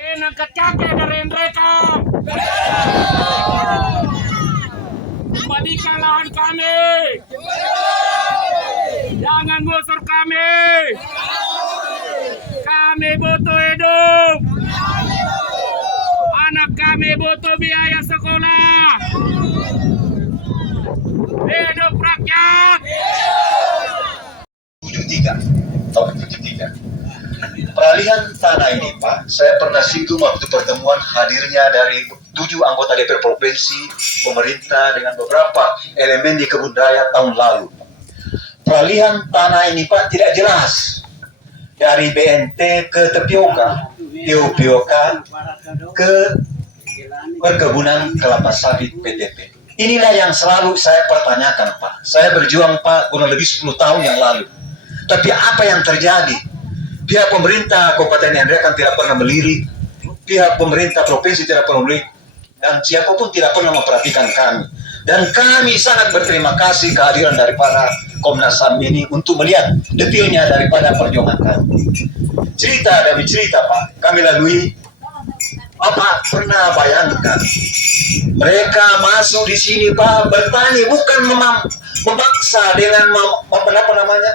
Angkat kaki dari mereka. Kembalikan lahan kami. Jangan gusur kami. Kami butuh hidup. Anak kami butuh biaya sekolah. Hidup rakyat. 73 tahun 73. Peralihan tanah ini, Pak, saya pernah singgung waktu pertemuan hadirnya dari 7 anggota DPR Provinsi, pemerintah dengan beberapa elemen di kebun raya tahun lalu. Peralihan tanah ini, Pak, tidak jelas. Dari BNT ke Tapioka, Tapioka ke perkebunan kelapa sawit PTP. Inilah yang selalu saya pertanyakan, Pak. Saya berjuang, Pak, kurang lebih 10 tahun yang lalu. Tapi apa yang terjadi? Pihak pemerintah Kabupaten Nganjuk tidak pernah melirik, pihak pemerintah provinsi tidak pernah melirik, dan siapapun tidak pernah memperhatikan kami. Dan kami sangat berterima kasih kehadiran daripada Komnas HAM ini untuk melihat detailnya daripada perjuangan kami. Cerita demi cerita, Pak, kami lalui. Apa pernah bayangkan mereka masuk di sini, Pak, bertani bukan memaksa dengan apa namanya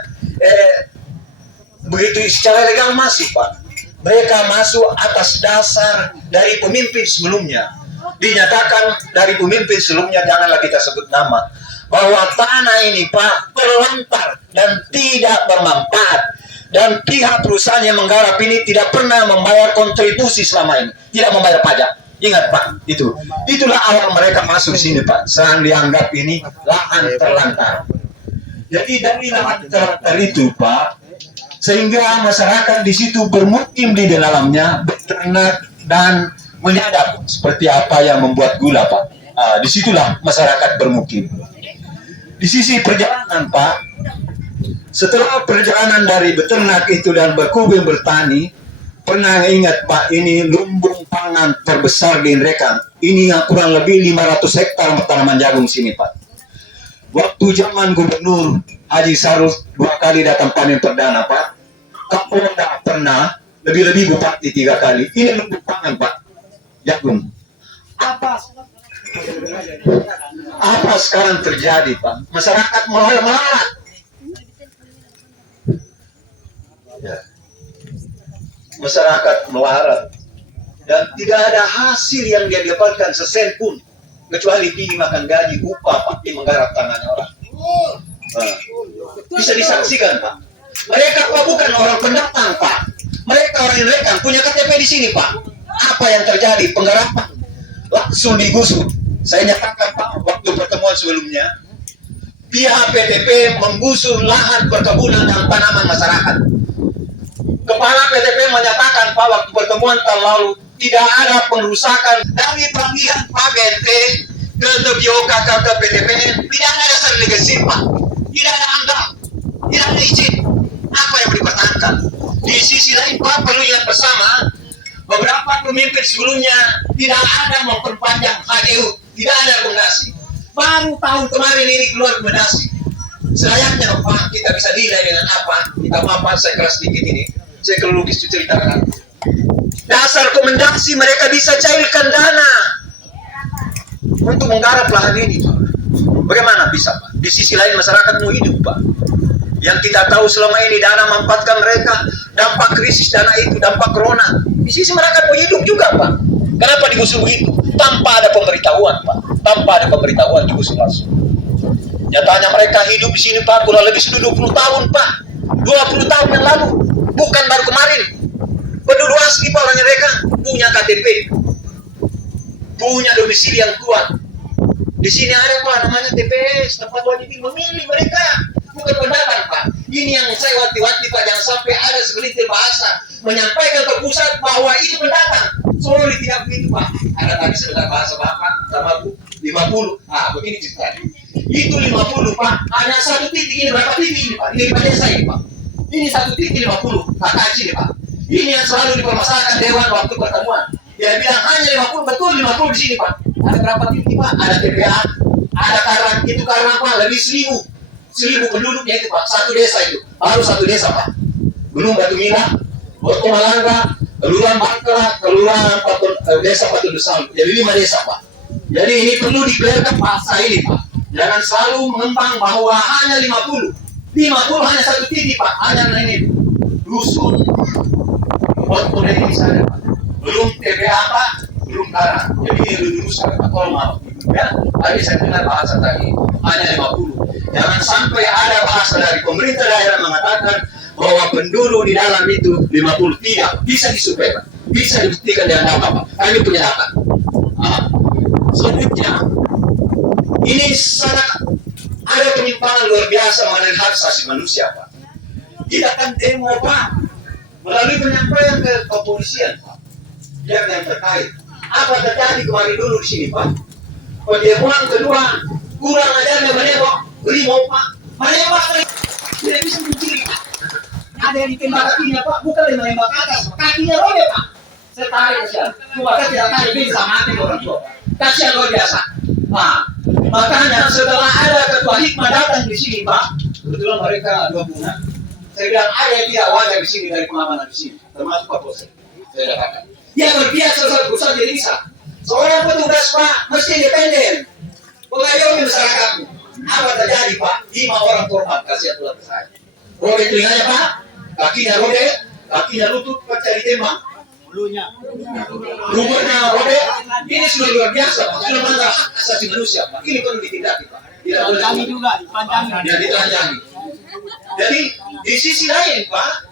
begitu secara legal masuk, Pak. Mereka masuk atas dasar dari pemimpin sebelumnya. Dinyatakan dari pemimpin sebelumnya, janganlah kita sebut nama, bahwa tanah ini, Pak, terlantar dan tidak bermanfaat. Dan pihak perusahaan yang menggarap ini tidak pernah membayar kontribusi selama ini, tidak membayar pajak. Ingat, Pak, itulah awal mereka masuk di sini, Pak. Sedang dianggap ini lahan terlantar. Jadi dari lahan terlantar itu, Pak, sehingga masyarakat di situ bermukim di dalamnya, beternak dan menyadap seperti apa yang membuat gula, Pak. Disitulah masyarakat bermukim. Di sisi perjalanan, Pak, setelah perjalanan dari beternak itu dan berkebun bertani, pernah ingat, Pak, ini lumbung pangan terbesar di Nrekang. Ini yang kurang lebih 500 hektar tanaman jagung sini, Pak. Waktu zaman Gubernur Haji Sarus 2 kali datang panen perdana, Pak. Kapolda pernah, lebih-lebih Bupati 3 kali. Ini lumbung pangan, Pak, jagung. Apa sekarang terjadi, Pak? Masyarakat melarat. Ya. Masyarakat melarat dan tidak ada hasil yang dia dapatkan sesen pun, kecuali pergi makan gaji upah, Pak, di menggarap tangannya orang. Bisa disaksikan, Pak. Mereka, Pak, bukan orang pendatang, Pak. Mereka orang yang rekam punya KTP di sini, Pak. Apa yang terjadi? Penggarapan langsung digusur. Saya nyatakan, Pak, waktu pertemuan sebelumnya, pihak PTP menggusur lahan perkebunan dan tanaman masyarakat. Kepala PTP menyatakan, Pak, waktu pertemuan tahun lalu tidak ada pengerusakan dari panggilan Pak BNT ke Tapioka ke PTP, tidak ada dasar legasi, Pak, tidak ada anggaran, tidak ada izin. Apa yang dipertahankan? Di sisi lain, Pak, perlu ingat bersama, beberapa pemimpin sebelumnya tidak ada memperpanjang HGU, tidak ada rekomendasi. Baru tahun kemarin ini keluar rekomendasi. Selayaknya, Pak, kita bisa nilai dengan apa? Kita maaf, saya keras sedikit ini. Saya kalau lukis ceritakan. Dasar rekomendasi mereka bisa cairkan dana untuk menggarap lahan ini, Pak. Bagaimana bisa, Pak? Di sisi lain masyarakat mau hidup, Pak. Yang kita tahu selama ini dana memanfaatkan mereka, dampak krisis dana itu, dampak corona. Di sisi mereka mau hidup juga, Pak. Kenapa digusur begitu? Tanpa ada pemberitahuan, Pak. Tanpa ada pemberitahuan digusur langsung. Nyatanya mereka hidup di sini, Pak, kurang lebih sudah 20 tahun, Pak. 20 tahun yang lalu. Bukan baru kemarin. Penduduk asli, Pak, orang mereka punya KTP, punya domisili yang kuat. Di sini ada, Pak, namanya TPS, tempat wajib memilih mereka, bukan pendatang, Pak. Ini yang saya wanti-wanti, Pak, jangan sampai ada segelintir bahasa menyampaikan ke pusat bahwa itu pendatang. Sorry, tidak begitu, Pak. Ada tadi sebentar bahasa Bapak sama Bu 50. Begini ceritanya. Itu 50, Pak. Hanya satu titik, ini berapa titik ini, Pak? Ini di desa ini, Pak. Ini 1 titik 50, kata Haji, Pak. Ini yang selalu dipermasalahkan Dewan waktu pertemuan. Dia bilang hanya 50, betul 50 di sini, Pak. Ada berapa titik, Pak? Ada TPA, ada karang, itu karang, Pak, lebih 1000 penduduknya itu, Pak. Satu desa itu, baru satu desa, Pak. Belum Batu Mila, Boto Malangga, Kelurahan Bangkala, Kelurahan Kelurahan Desa Patundusang. Jadi 5 desa Pak. Jadi ini perlu dikeliarkan bahasa ini Pak. Jangan selalu mengembang bahwa hanya 50. 50 hanya satu titik Pak. Hanya ini dusun Potpon ini saja Pak. Belum TBA Pak, belum tanah. Jadi ini luruskan Pak. Kalau mau ya, tadi saya dengar bahasa tadi hanya 50. Jangan sampai ada bahasa dari pemerintah daerah mengatakan bahwa penduduk di dalam itu 50. Tidak bisa disupport, bisa dibuktikan dengan apa Pak. Kami punya data. Selanjutnya, ini sangat ada penyimpangan luar biasa mengenai hak asasi manusia Pak. Kita akan demo Pak melalui penyampaian ke kepolisian Pak, yang terkait. Apa terjadi kemarin dulu di sini Pak? Pertemuan kedua kurang ajarnya menembak Brimob Pak. Menembak tidak bisa mencuri Pak. Ada yang ditembak kakinya Pak, bukan yang menembak atas, kakinya robek Pak. Saya tarik kasihan. Cuma saya tidak tarik bisa mati orang tua. Kasihan luar biasa. Nah, makanya setelah ada ketua hikmah datang di sini Pak, kebetulan mereka 2 bulan. Saya bilang ada yang tidak wajar di sini dari pengamanan di sini, termasuk Pak Polsek. Saya katakan, ya berbiasa satu pusat jadi bisa. Seorang petugas Pak mesti independen, mengayomi masyarakatnya. Apa terjadi Pak? 5 orang korban kasihan Tuhan saya. Robek telinganya Pak, kakinya robek, kakinya lutut pecah ditembak. Rumahnya robek. Ini sudah luar biasa Pak. Sudah melanggar hak asasi manusia Pak. Ini perlu ditindaki Pak. Tidak boleh juga, ditelanjangi. Jadi di sisi lain Pak,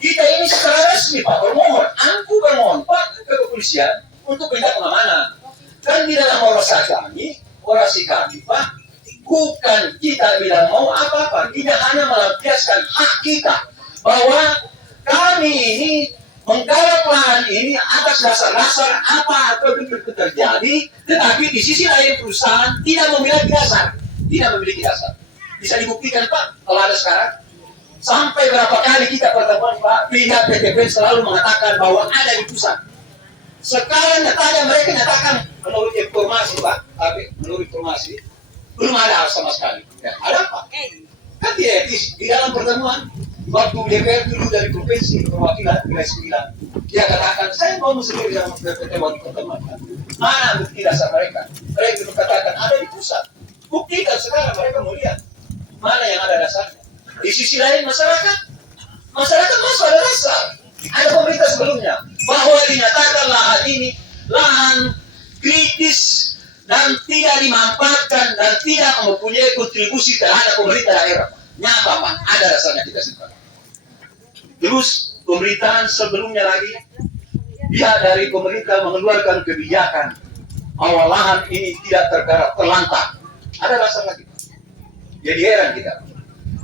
kita ini secara resmi Pak bermohon, aku bermohon Pak ke kepolisian untuk minta pengamanan. Kan di dalam orasi kami Pak, bukan kita bilang mau apa-apa, tidak hanya melampiaskan hak kita bahwa kami ini menggarap lahan ini atas dasar-dasar apa atau itu terjadi, tetapi di sisi lain perusahaan tidak memiliki dasar. Bisa dibuktikan Pak kalau ada sekarang. Sampai berapa kali kita pertemuan Pak, pihak PTP selalu mengatakan bahwa ada di pusat. Sekarang nyatanya mereka nyatakan menurut informasi Pak, tapi menurut informasi belum ada sama sekali. Ya, ada apa? Kan tidak etis di dalam pertemuan. Waktu DPR dulu dari provinsi perwakilan wilayah 9, dia katakan saya mau sendiri dalam pertemuan pertemuan. Mana bukti dasar mereka? Mereka katakan ada di pusat. Buktikan sekarang mereka mau lihat mana yang ada dasarnya. Di sisi lain masyarakat masuk ada dasar. Ada pemerintah sebelumnya bahwa dinyatakan lahan ini lahan kritis dan tidak dimanfaatkan dan tidak mempunyai kontribusi terhadap pemerintah daerah. Nyata Pak, ada dasarnya kita simpan. Terus pemerintahan sebelumnya lagi, pihak dari pemerintah mengeluarkan kebijakan bahwa lahan ini tidak tergarap, terlantar. Ada dasar lagi. Jadi heran kita.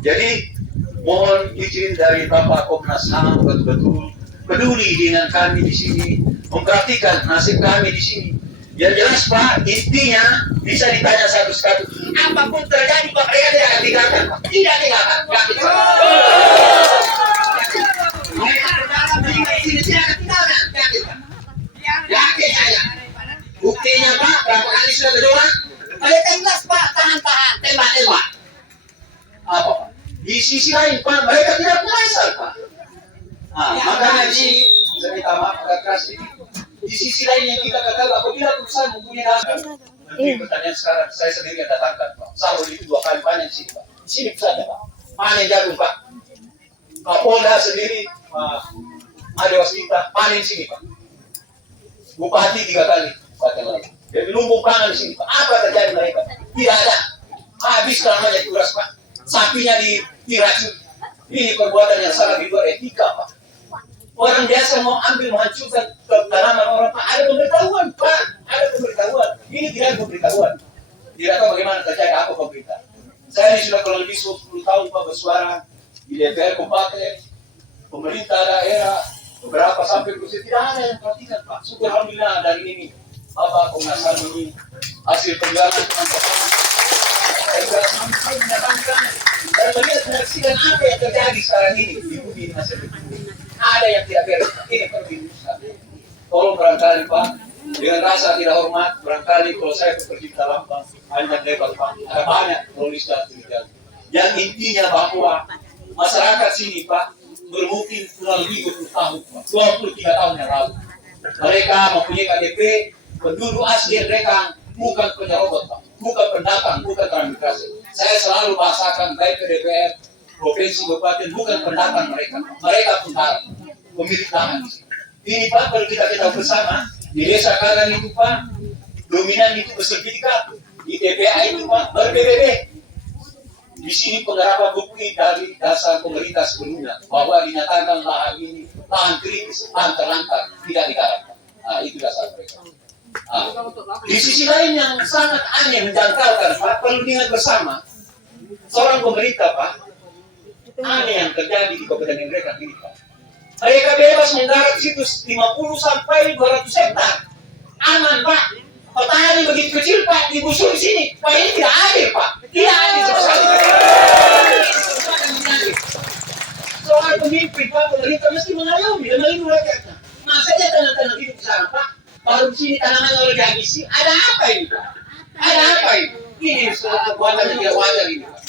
Jadi mohon izin dari Bapak Komnas HAM betul-betul peduli dengan kami di sini, memperhatikan nasib kami di sini. Yang jelas Pak, intinya bisa ditanya satu-satu. Apapun terjadi Pak, mereka tidak akan tinggalkan Pak. Tidak tinggalkan. Mereka berdalam di sini tidak akan tinggalkan. Yakin saya. Buktinya Pak, berapa kali sudah kedua? Mereka jelas Pak, tahan-tahan, tembak-tembak. Apa Pak? Di sisi lain Pak, mereka tidak puasa Pak. Nah, makanya di sini saya minta maaf agak keras ini. Di sisi lain yang kita katakan apabila perusahaan mempunyai data. Nanti pertanyaan sekarang saya sendiri yang datangkan Pak. Sahur itu 2 kali panen di sini Pak. Di sini saja Pak. Panen jagung Pak. Kapolda sendiri ada wasita panen sini Pak. Bupati 3 kali panen lagi. Jadi lumbung pangan di sini Pak. Apa terjadi mereka? Tidak ada. Habis namanya diuras Pak. Sapinya diracun. Ini perbuatan yang sangat di luar etika Pak. Orang biasa mau ambil menghancurkan tanaman orang Pak. Ada pemberitahuan Pak. Ada pemberitahuan. Ini tidak ada pemberitahuan. Tidak tahu bagaimana terjadi apa pemerintah. Saya ini sudah kurang lebih 10 tahun Pak bersuara di DPR Kabupaten, pemerintah daerah, beberapa sampai kursi tidak ada yang perhatikan Pak. Syukur alhamdulillah dari ini Bapak Komnas HAM ini hasil penjualan teman-teman. Saya sudah sampai menyatakan dan melihat menyaksikan apa yang terjadi sekarang ini di bumi masyarakat. Ada yang tidak beres. Ini perlu diuruskan. Tolong barangkali Pak, dengan rasa tidak hormat, barangkali kalau saya pekerja lambang, hanya lebar Pak. Ada banyak tulis dan tulisan. Yang intinya bahwa masyarakat sini Pak bermukim kurang lebih 20 tahun, Pak. 23 tahun yang lalu. Mereka mempunyai KTP penduduk asli mereka, bukan penyerobot, Pak. Bukan pendatang, bukan transmigrasi. Saya selalu bahasakan baik ke DPR, provinsi, kabupaten, bukan pendatang mereka. Mereka pemilik tanah. Ini Pak, kalau kita bersama, di desa Karan itu Pak, dominan itu bersertifikat. Di TPA itu Pak, ber-PBB. Di sini penggarapan bukti dari dasar pemerintah sebelumnya bahwa dinyatakan lahan ini lahan kritis, lahan terlantar, tidak digarap. Nah, itu dasar mereka. Nah, di sisi lain yang sangat aneh menjangkalkan Pak, perlu diingat bersama, seorang pemerintah Pak, aneh yang terjadi di kabupaten mereka ini Pak. Mereka bebas menggarap situs 50 sampai 200 hektar, aman Pak. Petani begitu kecil Pak, digusur di sini. Pak, ini tidak adil Pak, tidak adil sama sekali. Seorang pemimpin Pak, pemerintah mesti mengayomi dan melindungi rakyatnya. Masa aja tanah-tanah itu di sana Pak, baru di sini tanaman oleh dihabisi. Ada apa ini Pak? Ada apa ini? Ini suatu perbuatan yang tidak wajar ini Pak.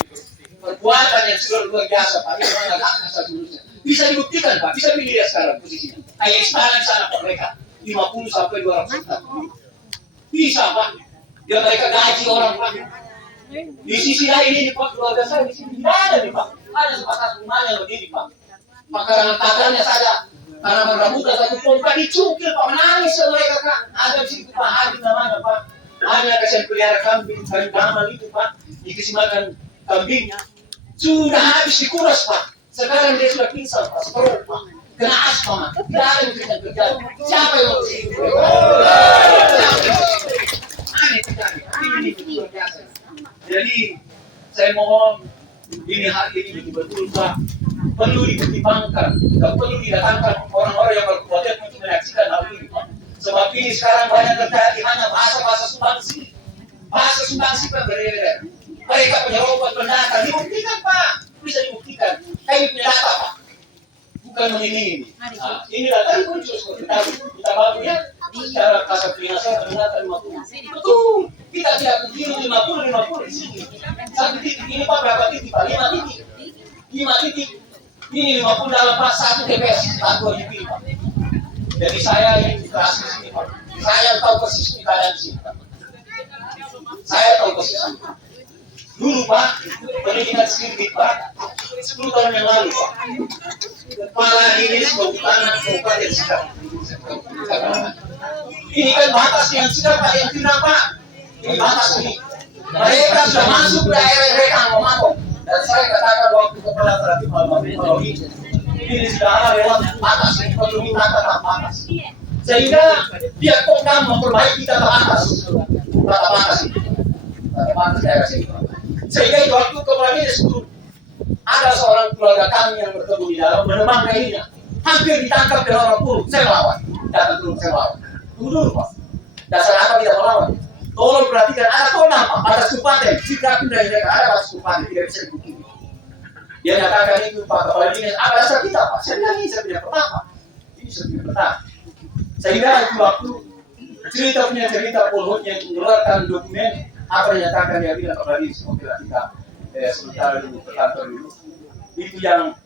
Perbuatan yang sudah luar biasa Pak. Ini orang hak asasi manusia. Bisa dibuktikan Pak, bisa dilihat sekarang posisinya. Kayak istana di sana Pak mereka, 50 sampai 200 hektar. Bisa Pak, dia mereka gaji orang Pak. Di sisi lain ini Pak, keluarga saya di sini tidak ada nih Pak. Ada sebatas rumahnya berdiri Pak. Pakarangan-pakarannya saja, karena merambutan satu pompa dicukil Pak, menangis mereka Kak. Ada di situ Pak, Hadim namanya Pak. Hanya kasihan pelihara kambing, kayu gamal itu Pak, dikasih makan kambingnya. Sudah habis dikuras Pak. Sekarang dia sudah pingsan Pak, seperti Pak. Kena asma, tidak ada yang bisa terjadi. Siapa yang mau hidup? Aneh terjadi. Ini luar biasa. Jadi saya mohon ini hari ini betul-betul Pak, perlu dipertimbangkan dan perlu didatangkan orang-orang yang berkualitas untuk menyaksikan hal ini Pak. Sebab ini sekarang banyak terjadi hanya bahasa-bahasa sumbangsi. Bahasa sumbangsi Pak berbeda. Mereka penyerobot pendatang dibuktikan Pak, bisa dibuktikan. Kami punya data Pak. Bukan ini. Nah, ini data itu muncul seperti tadi. Kita baru ya, secara kasar finansial ternyata 50. Betul. Kita tidak begini 50 di sini. Satu titik ini Pak berapa titik Pak? 5 titik. 5 titik. Ini 50 dalam Pak 1 TPS. Satu dipilih Pak. Jadi saya yang keras di sini Pak. Saya tahu persis keadaan di sini Pak. Saya tahu persis. Dulu Pak, pendidikan skripsi Pak, 10 tahun yang lalu Pak. Kepala Dinas Kehutanan Kabupaten Sikap. Ini kan batas yang sudah Pak, yang tidak Pak. Ini batas ini. Mereka sudah masuk ke daerah mereka mau masuk. Dan saya katakan waktu kepala terakhir malam ini sudah ada lewat batas ini perlu ditata batas. Sehingga dia Pemkam memperbaiki tata batas ini. Tata batas daerah sini. Sehingga itu waktu kepala Dinas ada seorang keluarga kami yang bertemu di dalam menemang kainnya, hampir ditangkap oleh orang pun. Saya melawan, datang turun saya melawan. Tunggu dulu Pak, dasar apa tidak melawan? Tolong perhatikan, ada tonang Pak, batas kabupaten. Jika pindah mereka ada batas kabupaten tidak bisa dibuktikan. Dia nyatakan itu Pak kepala Dinas, apa dasar kita Pak? Saya bilang ini saya tidak pernah Pak, ini saya tidak pernah. Sehingga itu waktu cerita polhutnya mengeluarkan dokumen apa yang nyatakan dia bilang kepala Dinas mobil kita. Sementara dulu terkantor dulu itu yang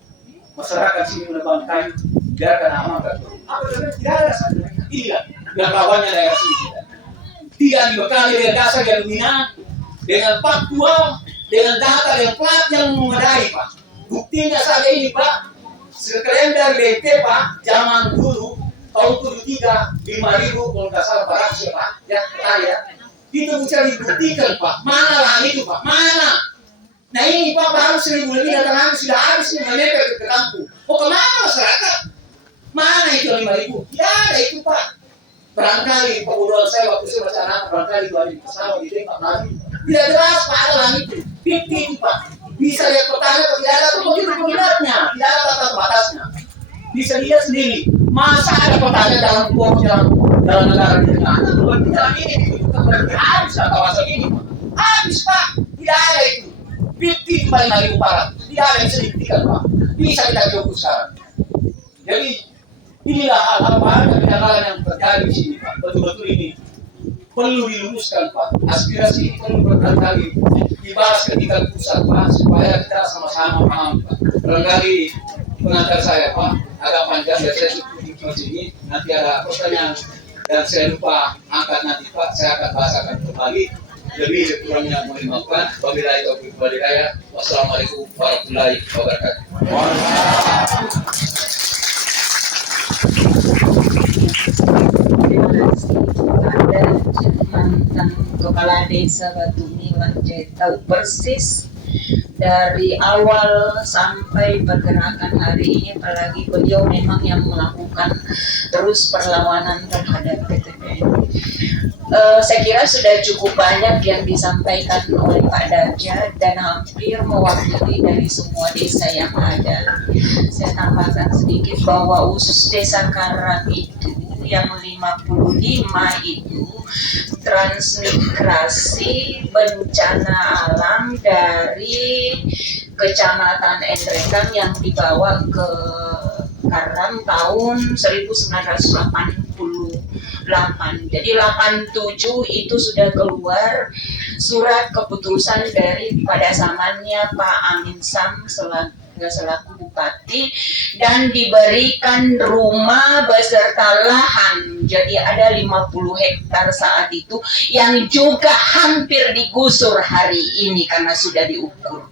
masyarakat sini menebang kayu biarkan aman kan apa tidak ada saja tidak yang lawannya daerah sini tidak dibekali dengan dasar yang dominan dengan faktual dengan data dengan plat yang memadai Pak. Buktinya saja ini Pak, sekalender BP Pak zaman dulu tahun 73 5.000 kalau nggak salah Pak ya saya itu bisa dibuktikan Pak. Mana lahan itu Pak, mana? Nah ini Pak baru 1.000 lebih datang habis sudah habis menempel ke kampung. Oh kemana masyarakat? Mana itu 5.000? Tidak ada itu Pak. Barangkali pengurus saya waktu saya baca anak barangkali 2 pesawat ditembak lagi. Tidak jelas Pak ada lagi itu. Fiktif Pak. Bisa lihat petanya atau tidak ada atau begitu peminatnya. Tidak ada batas batasnya. Bisa lihat sendiri. Masa ada petanya dalam dalam negara di tengah? Dalam ini berarti habis kawasan ini. Habis Pak. Tidak ada itu. Fiktif paling 5.400. Tidak ada yang bisa dibuktikan Pak. Bisa kita diukur sekarang. Jadi inilah hal-hal kejanggalan yang terjadi di sini Pak. Betul-betul ini perlu diluruskan Pak. Aspirasi ini perlu berkali-kali dibahas ketika pusat Pak supaya kita sama-sama paham Pak. Barangkali pengantar saya Pak agak panjang ya saya cukup sini. Nanti ada pertanyaan dan saya lupa angkat nanti Pak, saya akan bahasakan kembali. Lebih kurangnya mohon dimaafkan. Wabillahi taufiq wal hidayah. Wassalamualaikum warahmatullahi wabarakatuh. Terima kasih kepada mantan Kepala Desa Batu Milang. Saya tahu persis dari awal sampai pergerakan hari ini, apalagi beliau memang yang melakukan terus perlawanan terhadap PTPN. Saya kira sudah cukup banyak yang disampaikan oleh Pak Darja dan hampir mewakili dari semua desa yang ada. Saya tambahkan sedikit bahwa khusus Desa Karang itu yang 55 itu transmigrasi bencana alam dari Kecamatan Endrekan yang dibawa ke Karang tahun 1988. Jadi 87 itu sudah keluar surat keputusan dari pada zamannya Pak Amin Sam selaku bupati, dan diberikan rumah beserta lahan. Jadi ada 50 hektar saat itu yang juga hampir digusur hari ini karena sudah diukur.